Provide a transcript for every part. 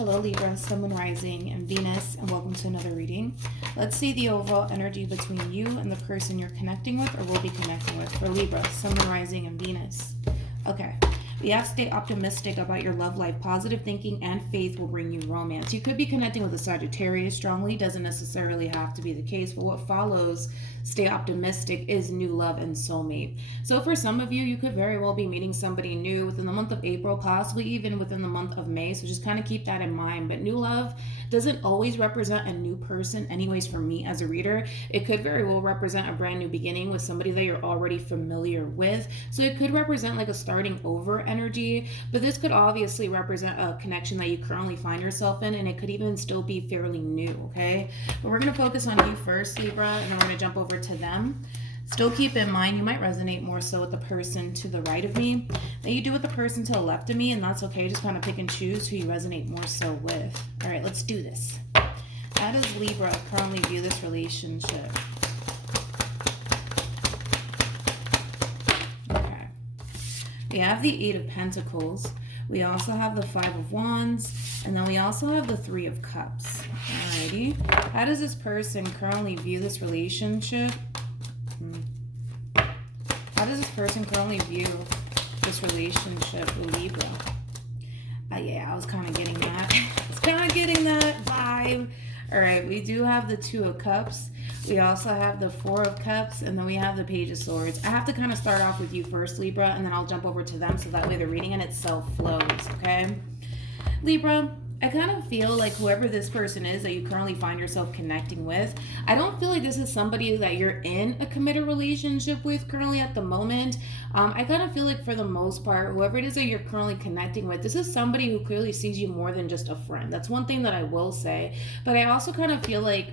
Hello Libra, Sun, Moon, Rising, and Venus, and welcome to another reading. Let's see the overall energy between you and the person you're connecting with or will be connecting with for Libra, Sun, Moon, Rising, and Venus. Okay. We have to stay optimistic about your love life. Positive thinking and faith will bring you romance. You could be connecting with a Sagittarius strongly. Doesn't necessarily have to be the case, but what follows, stay optimistic, is new love and soulmate. So for some of you, you could very well be meeting somebody new within the month of April, possibly even within the month of May. So just kind of keep that in mind. But new love doesn't always represent a new person. Anyways, for me as a reader, it could very well represent a brand new beginning with somebody that you're already familiar with. So it could represent like a starting over energy, but this could obviously represent a connection that you currently find yourself in, and it could even still be fairly new, okay? But we're going to focus on you first, Libra, and then we're going to jump over to them. Still keep in mind, you might resonate more so with the person to the right of me than you do with the person to the left of me, and that's okay. Just kind of pick and choose who you resonate more so with. All right, let's do this. How does Libra currently view this relationship? We have the Eight of Pentacles. We also have the Five of Wands. And then we also have the Three of Cups. Alrighty. How does this person currently view this relationship? How does this person currently view this relationship with Libra? Yeah, I was kind of getting that. Vibe. Alright, we do have the Two of Cups. We also have the Four of Cups, and then we have the Page of Swords. I have to kind of start off with you first, Libra, and then I'll jump over to them so that way the reading in itself flows, okay? Libra, I kind of feel like whoever this person is that you currently find yourself connecting with, I don't feel like this is somebody that you're in a committed relationship with currently at the moment. I kind of feel like for the most part, whoever it is that you're currently connecting with, this is somebody who clearly sees you more than just a friend. That's one thing that I will say. But I also kind of feel like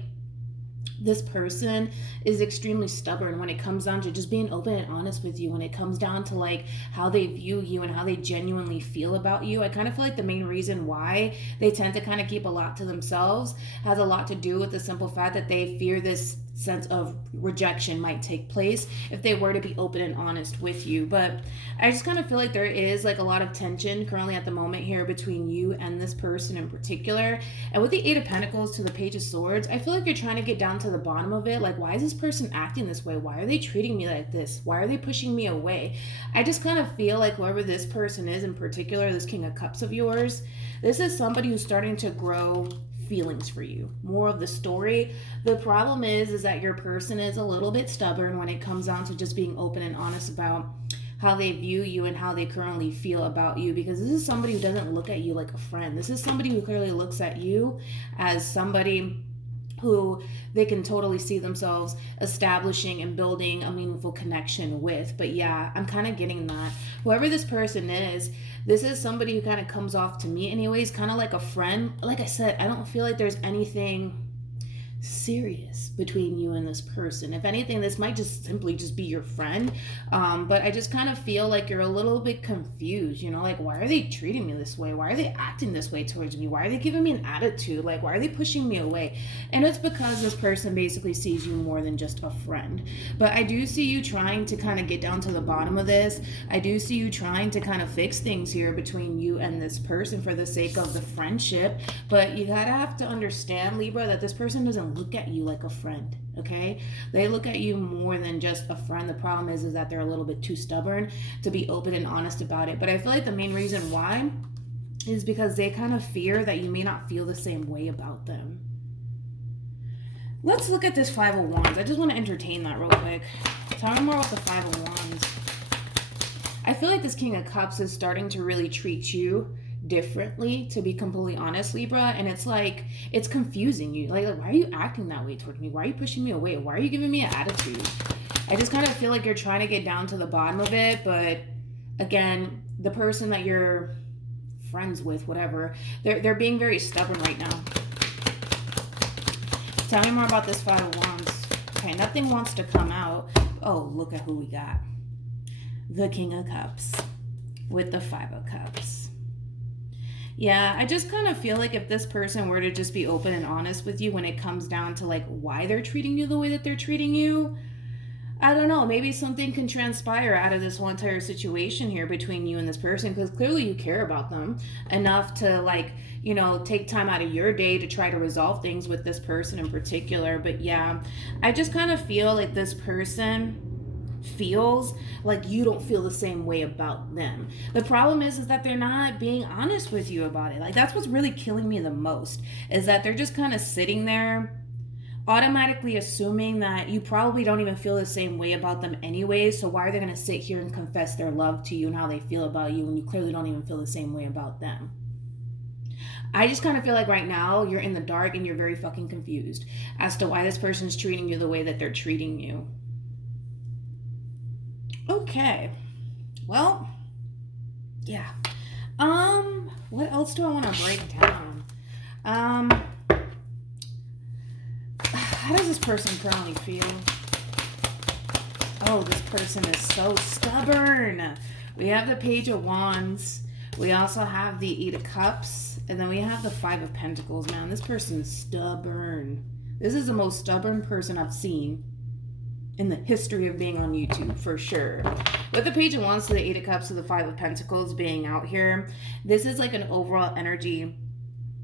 this person is extremely stubborn when it comes down to just being open and honest with you, when it comes down to like how they view you and how they genuinely feel about you. I kind of feel like the main reason why they tend to kind of keep a lot to themselves has a lot to do with the simple fact that they fear this sense of rejection might take place if they were to be open and honest with you. But I just kind of feel like there is like a lot of tension currently at the moment here between you and this person in particular. And with the Eight of Pentacles to the Page of Swords, I feel like you're trying to get down to the bottom of it. Like, why is this person acting this way? Why are they treating me like this? Why are they pushing me away? I just kind of feel like whoever this person is in particular, this King of Cups of yours, this is somebody who's starting to grow feelings for you. More of the story. The problem is that your person is a little bit stubborn when it comes down to just being open and honest about how they view you and how they currently feel about you, because this is somebody who doesn't look at you like a friend. This is somebody who clearly looks at you as somebody who they can totally see themselves establishing and building a meaningful connection with. But yeah, I'm kind of getting that. Whoever this person is, this is somebody who kind of comes off to me anyways, kind of like a friend. Like I said, I don't feel like there's anything serious between you and this person. If anything, this might just simply just be your friend. But I just kind of feel like you're a little bit confused, you know, like, why are they treating me this way? Why are they acting this way towards me? Why are they giving me an attitude? Like, why are they pushing me away? And it's because this person basically sees you more than just a friend. But I do see you trying to kind of get down to the bottom of this. I do see you trying to kind of fix things here between you and this person for the sake of the friendship. But you gotta have to understand, Libra, that this person doesn't look at you like a friend, okay? They look at you more than just a friend. The problem is that they're a little bit too stubborn to be open and honest about it. But I feel like the main reason why is because they kind of fear that you may not feel the same way about them. Let's look at this Five of Wands. I just want to entertain that real quick. Tell me more about the Five of Wands. I feel like this King of Cups is starting to really treat you differently, to be completely honest, Libra. And it's like, it's confusing you. Like, why are you acting that way towards me? Why are you pushing me away? Why are you giving me an attitude? I just kind of feel like you're trying to get down to the bottom of it. But again, the person that you're friends with, whatever, they're being very stubborn right now. Tell me more about this Five of Wands. Okay, nothing wants to come out. Oh, look at who we got. The King of Cups with the Five of Cups. Yeah, I just kind of feel like if this person were to just be open and honest with you when it comes down to like why they're treating you the way that they're treating you, I don't know, maybe something can transpire out of this whole entire situation here between you and this person, because clearly you care about them enough to, like, you know, take time out of your day to try to resolve things with this person in particular. But yeah, I just kind of feel like this person feels like you don't feel the same way about them. The problem is that they're not being honest with you about it. Like, that's what's really killing me the most, is that they're just kind of sitting there automatically assuming that you probably don't even feel the same way about them anyway. So why are they going to sit here and confess their love to you and how they feel about you when you clearly don't even feel the same way about them? I just kind of feel like right now you're in the dark and you're very fucking confused as to why this person's treating you the way that they're treating you. Okay. Well, yeah. What else do I want to break down? How does this person currently feel? Oh, this person is so stubborn. We have the Page of Wands. We also have the Eight of Cups. And then we have the Five of Pentacles. Man, this person is stubborn. This is the most stubborn person I've seen in the history of being on YouTube, for sure. With the Page of Wands to the Eight of Cups to the Five of Pentacles being out here, this is like an overall energy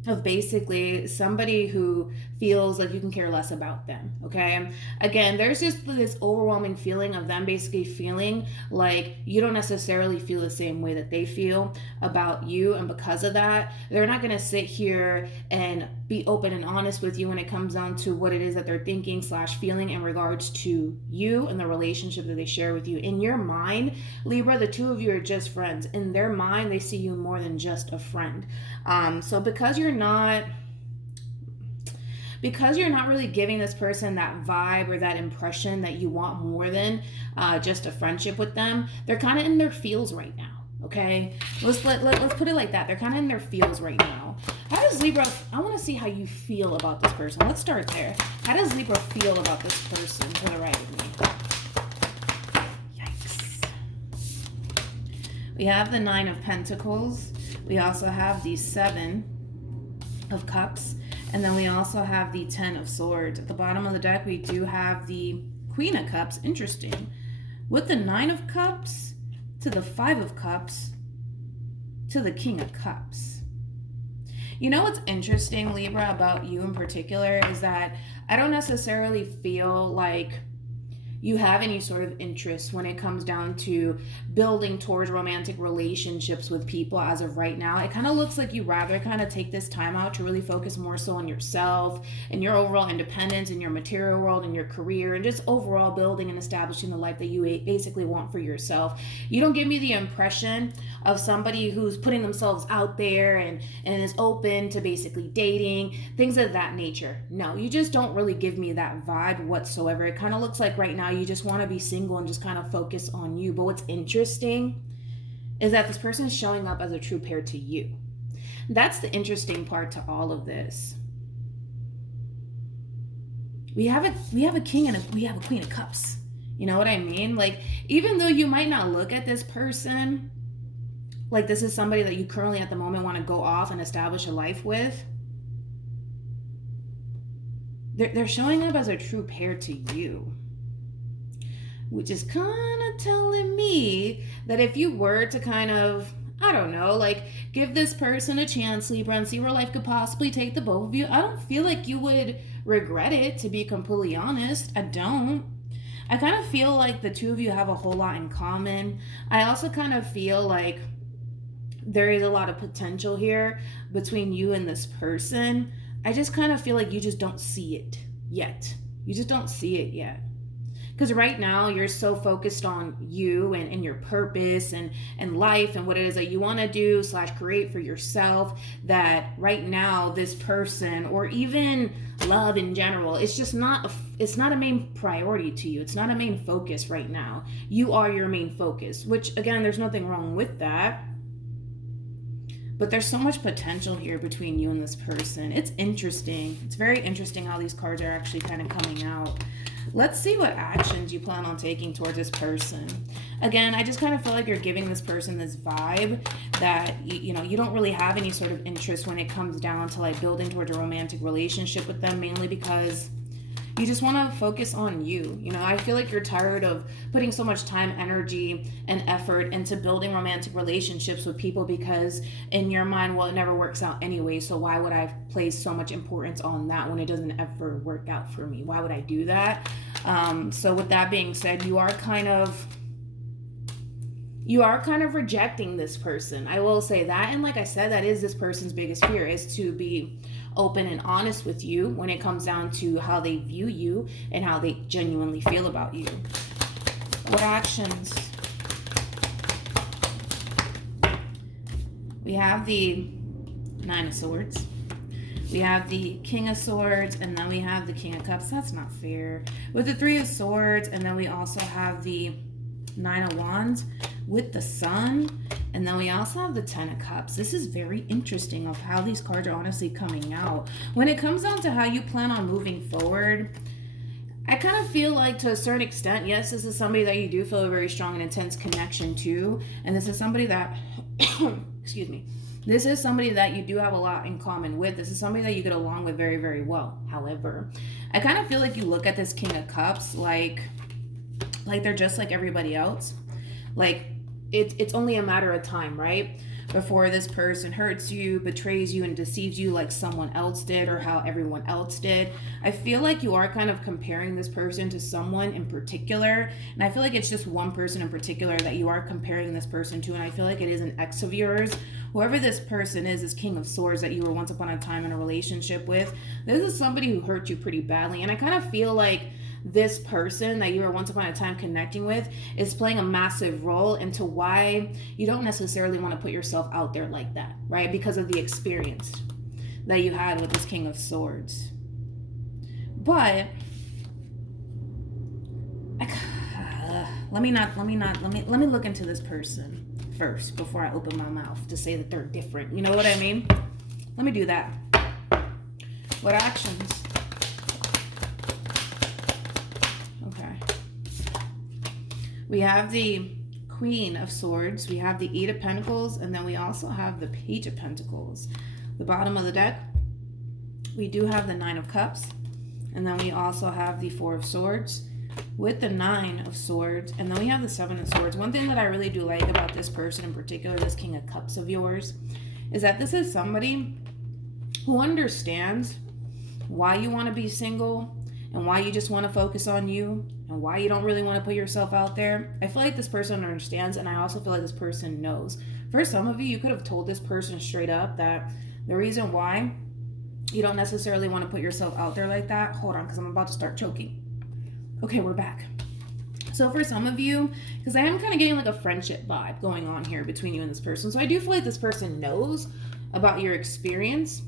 of basically somebody who feels like you can care less about them, okay? Again, there's just this overwhelming feeling of them basically feeling like you don't necessarily feel the same way that they feel about you, and because of that, they're not gonna sit here and be open and honest with you when it comes down to what it is that they're thinking / feeling in regards to you and the relationship that they share with you. In your mind, Libra, the two of you are just friends. In their mind, they see you more than just a friend. So because you're not really giving this person that vibe or that impression that you want more than just a friendship with them, they're kind of in their feels right now. Okay, let's put it like that. They're kind of in their feels right now. How does Libra, I want to see how you feel about this person. Let's start there. How does Libra feel about this person to the right of me? Yikes. We have the Nine of Pentacles. We also have the Seven of Cups. And then we also have the Ten of Swords. At the bottom of the deck, we do have the Queen of Cups. Interesting. With the Nine of Cups to the Five of Cups to the King of Cups. You know what's interesting, Libra, about you in particular is that I don't necessarily feel like you have any sort of interest when it comes down to building towards romantic relationships with people as of right now. It kind of looks like you rather kind of take this time out to really focus more so on yourself and your overall independence in your material world and your career and just overall building and establishing the life that you basically want for yourself. You don't give me the impression of somebody who's putting themselves out there and is open to basically dating, things of that nature. No, you just don't really give me that vibe whatsoever. It kind of looks like right now you just want to be single and just kind of focus on you. But what's interesting is that this person is showing up as a true pair to you. That's the interesting part to all of this. We have a king and we have a Queen of Cups. You know what I mean? Like, even though you might not look at this person like this is somebody that you currently at the moment want to go off and establish a life with, they're showing up as a true pair to you. Which is kind of telling me that if you were to kind of, I don't know, like give this person a chance, Libra, and see where life could possibly take the both of you, I don't feel like you would regret it, to be completely honest. I don't. I kind of feel like the two of you have a whole lot in common. I also kind of feel like there is a lot of potential here between you and this person. I just kind of feel like you just don't see it yet. You just don't see it yet. Because right now you're so focused on you and your purpose and life and what it is that you want to do / create for yourself, that right now this person or even love in general, it's just not a main priority to you. It's not a main focus right now. You are your main focus, which again, there's nothing wrong with that. But there's so much potential here between you and this person. It's interesting. It's very interesting how these cards are actually kind of coming out. Let's see what actions you plan on taking towards this person. Again, I just kind of feel like you're giving this person this vibe that, you don't really have any sort of interest when it comes down to like building towards a romantic relationship with them, mainly because You just want to focus on you. You know, I feel like you're tired of putting so much time, energy, and effort into building romantic relationships with people because in your mind, well, it never works out anyway. So why would I place so much importance on that when it doesn't ever work out for me? Why would I do that? So with that being said, you are kind of rejecting this person. I will say that. And like I said, that is this person's biggest fear, is to be open and honest with you when it comes down to how they view you and how they genuinely feel about you. What actions? We have the Nine of Swords. We have the King of Swords, and then we have the King of Cups. That's not fair. With the Three of Swords, and then we also have the Nine of Wands with the Sun, and then we also have the Ten of Cups. This is very interesting of how these cards are honestly coming out. When it comes down to how you plan on moving forward, I kind of feel like to a certain extent, yes, this is somebody that you do feel a very strong and intense connection to, and this is somebody that, excuse me, this is somebody that you do have a lot in common with. This is somebody that you get along with very, very well. However, I kind of feel like you look at this King of Cups like they're just like everybody else. Like it's only a matter of time, right? Before this person hurts you, betrays you, and deceives you like someone else did or how everyone else did. I feel like you are kind of comparing this person to someone in particular. And I feel like it's just one person in particular that you are comparing this person to. And I feel like it is an ex of yours. Whoever this person is, this King of Swords that you were once upon a time in a relationship with, this is somebody who hurt you pretty badly. And I kind of feel like this person that you were once upon a time connecting with is playing a massive role into why you don't necessarily want to put yourself out there like that, right? Because of the experience that you had with this King of Swords. But let me look into this person first before I open my mouth to say that they're different. You know what I mean? Let me do that. What actions? We have the Queen of Swords, we have the Eight of Pentacles, and then we also have the Page of Pentacles. The bottom of the deck, we do have the Nine of Cups, and then we also have the Four of Swords with the Nine of Swords, and then we have the Seven of Swords. One thing that I really do like about this person in particular, this King of Cups of yours, is that this is somebody who understands why you want to be single and why you just want to focus on you and why you don't really want to put yourself out there. I feel like this person understands, and I also feel like this person knows. For some of you, you could have told this person straight up that the reason why you don't necessarily want to put yourself out there like that, hold on, because I'm about to start choking. Okay, we're back. So for some of you, because I am kind of getting like a friendship vibe going on here between you and this person, so I do feel like this person knows about your experience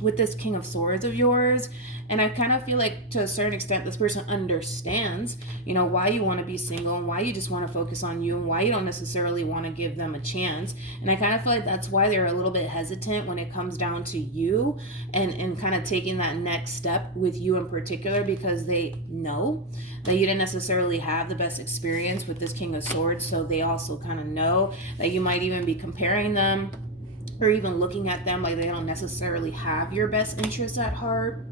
with this King of Swords of yours, and I kind of feel like to a certain extent this person understands, you know, why you want to be single and why you just want to focus on you and why you don't necessarily want to give them a chance. And I kind of feel like that's why they're a little bit hesitant when it comes down to you and kind of taking that next step with you in particular, because they know that you didn't necessarily have the best experience with this King of Swords, so they also kind of know that you might even be comparing them or even looking at them like they don't necessarily have your best interests at heart.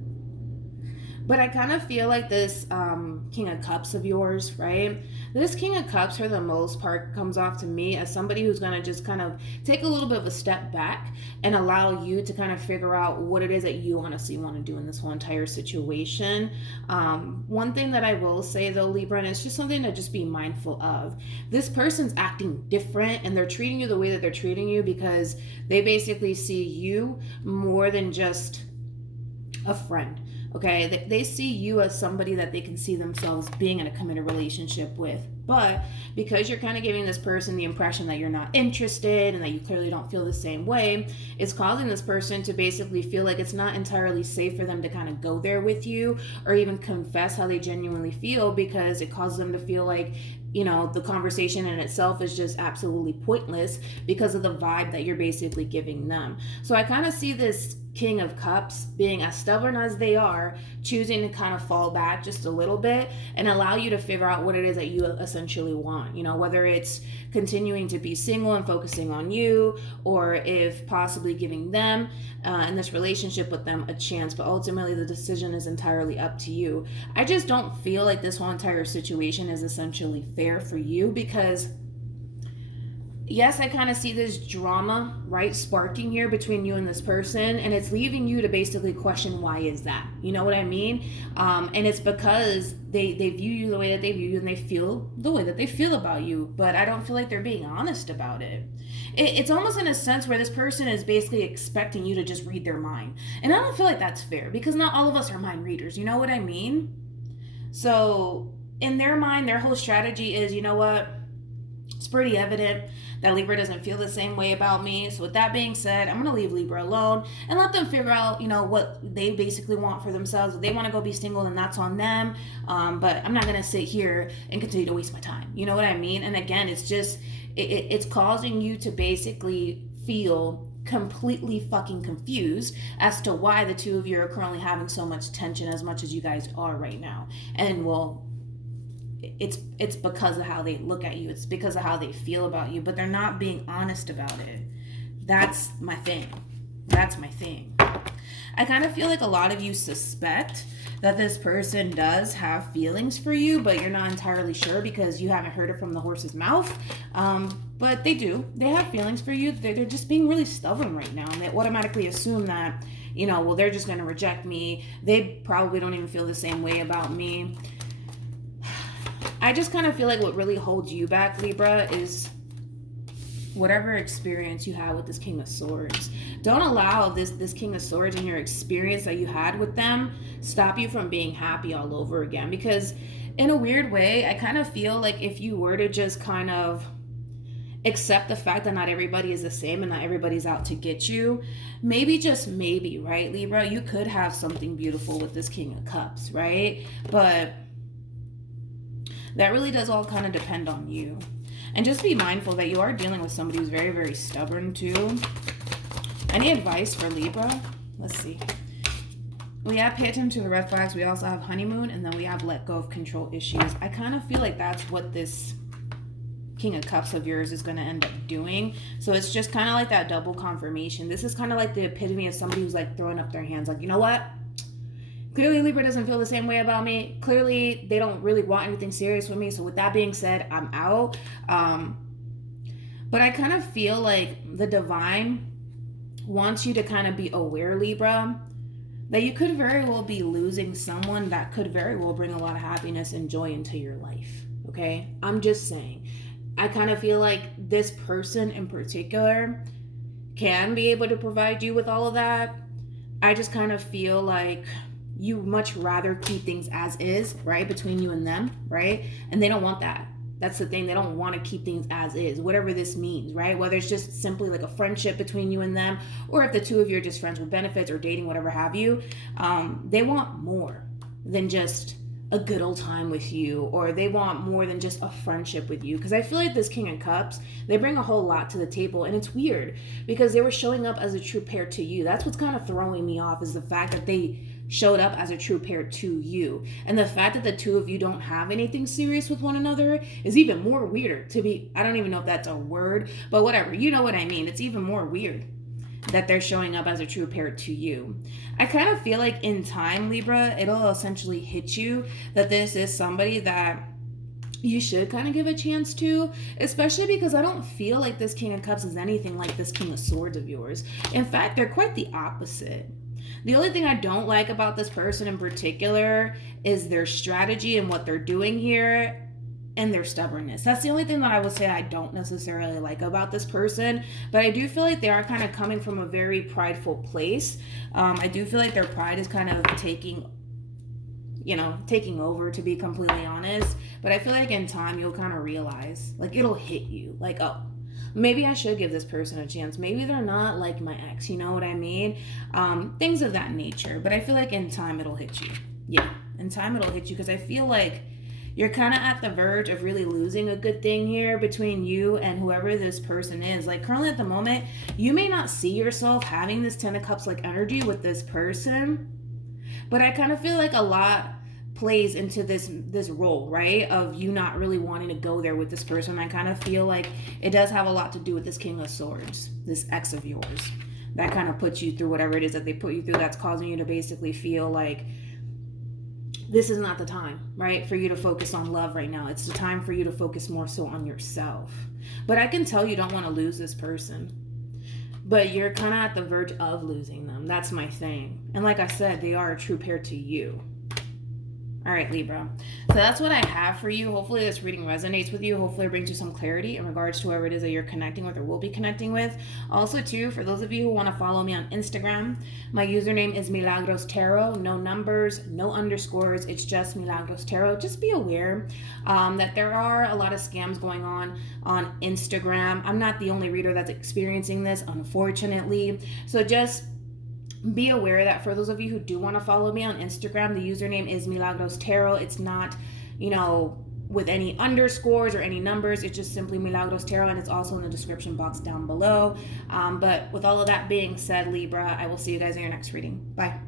But I kind of feel like this King of Cups of yours, right? This King of Cups, for the most part, comes off to me as somebody who's going to just kind of take a little bit of a step back and allow you to kind of figure out what it is that you honestly want to do in this whole entire situation. One thing that I will say, though, Libra, and it's just something to just be mindful of. This person's acting different, and they're treating you the way that they're treating you because they basically see you more than just a friend. Okay, they see you as somebody that they can see themselves being in a committed relationship with. But because you're kind of giving this person the impression that you're not interested and that you clearly don't feel the same way, it's causing this person to basically feel like it's not entirely safe for them to kind of go there with you or even confess how they genuinely feel, because it causes them to feel like, you know, the conversation in itself is just absolutely pointless because of the vibe that you're basically giving them. So I kind of see this King of Cups being as stubborn as they are, choosing to kind of fall back just a little bit and allow you to figure out what it is that you essentially essentially want, you know, whether it's continuing to be single and focusing on you, or if possibly giving them in this relationship with them a chance. But ultimately the decision is entirely up to you. I just don't feel like this whole entire situation is essentially fair for you, because yes, I kind of see this drama, right, sparking here between you and this person, and it's leaving you to basically question, why is that? You know what I mean? And it's because they view you the way that they view you, and they feel the way that they feel about you, but I don't feel like they're being honest about it. It's almost in a sense where this person is basically expecting you to just read their mind. And I don't feel like that's fair, because not all of us are mind readers, you know what I mean? So in their mind, their whole strategy is, you know what? It's pretty evident that Libra doesn't feel the same way about me. So with that being said, I'm going to leave Libra alone and let them figure out, you know, what they basically want for themselves. If they want to go be single, then that's on them. But I'm not going to sit here and continue to waste my time. You know what I mean? And again, it's just, it's causing you to basically feel completely fucking confused as to why the two of you are currently having so much tension as much as you guys are right now. And well, it's because of how they look at you. It's because of how they feel about you, but they're not being honest about it. That's my thing. I kind of feel like a lot of you suspect that this person does have feelings for you, but you're not entirely sure because you haven't heard it from the horse's mouth. But they do. They have feelings for you. They're just being really stubborn right now, and they automatically assume that, you know, well, they're just going to reject me. They probably don't even feel the same way about me. I just kind of feel like what really holds you back, Libra, is whatever experience you had with this King of Swords. Don't allow this King of Swords and your experience that you had with them stop you from being happy all over again. Because in a weird way, I kind of feel like if you were to just kind of accept the fact that not everybody is the same and not everybody's out to get you, maybe, just maybe, right, Libra, you could have something beautiful with this King of Cups, right? But that really does all kind of depend on you. And just be mindful that you are dealing with somebody who's very, very stubborn too. Any advice for Libra? Let's see. We have pay attention to the red flags. We also have honeymoon, and then we have let go of control issues. I kind of feel like that's what this King of Cups of yours is going to end up doing. So it's just kind of like that double confirmation. This is kind of like the epitome of somebody who's like throwing up their hands, like, you know what? Clearly Libra doesn't feel the same way about me. Clearly they don't really want anything serious with me. So with that being said, I'm out. But I kind of feel like the divine wants you to kind of be aware, Libra, that you could very well be losing someone that could very well bring a lot of happiness and joy into your life. Okay? I'm just saying. I kind of feel like this person in particular can be able to provide you with all of that. I just kind of feel like you much rather keep things as is, right, between you and them, right? And they don't want that. That's the thing. They don't want to keep things as is, whatever this means, right? Whether it's just simply like a friendship between you and them, or if the two of you are just friends with benefits or dating, whatever have you, they want more than just a good old time with you, or they want more than just a friendship with you. Because I feel like this King of Cups, they bring a whole lot to the table, and it's weird because they were showing up as a true pair to you. That's what's kind of throwing me off, is the fact that they showed up as a true pair to you. And the fact that the two of you don't have anything serious with one another is even more weirder to be. I don't even know if that's a word, but whatever, you know what I mean. It's even more weird that they're showing up as a true pair to you. I kind of feel like in time, Libra, it'll essentially hit you that this is somebody that you should kind of give a chance to, especially because I don't feel like this King of Cups is anything like this King of Swords of yours. In fact, they're quite the opposite. The only thing I don't like about this person in particular is their strategy and what they're doing here, and their stubbornness. That's the only thing that I would say I don't necessarily like about this person. But I do feel like they are kind of coming from a very prideful place. I do feel like their pride is kind of taking over, to be completely honest. But I feel like in time you'll kind of realize, like, it'll hit you, like, oh, maybe I should give this person a chance. Maybe they're not like my ex, you know what I mean? Things of that nature. But I feel like in time it'll hit you. Yeah, in time it'll hit you, because I feel like you're kind of at the verge of really losing a good thing here between you and whoever this person is. Like, currently at the moment, you may not see yourself having this Ten of Cups like energy with this person, but I kind of feel like a lot plays into this role, right, of you not really wanting to go there with this person. I kind of feel like it does have a lot to do with this King of Swords, this ex of yours, that kind of puts you through whatever it is that they put you through, that's causing you to basically feel like this is not the time, right, for you to focus on love right now. It's the time for you to focus more so on yourself. But I can tell you don't want to lose this person, but you're kind of at the verge of losing them. That's my thing. And like I said, they are a true pair to you. All right, Libra. So that's what I have for you. Hopefully this reading resonates with you. Hopefully it brings you some clarity in regards to whoever it is that you're connecting with or will be connecting with. Also, too, for those of you who want to follow me on Instagram, my username is MilagrosTarot. No numbers, no underscores. It's just MilagrosTarot. Just be aware that there are a lot of scams going on Instagram. I'm not the only reader that's experiencing this, unfortunately. So just be aware that for those of you who do want to follow me on Instagram, the username is MilagrosTarot. It's not, with any underscores or any numbers. It's just simply MilagrosTarot, and it's also in the description box down below. But with all of that being said, Libra, I will see you guys in your next reading. Bye.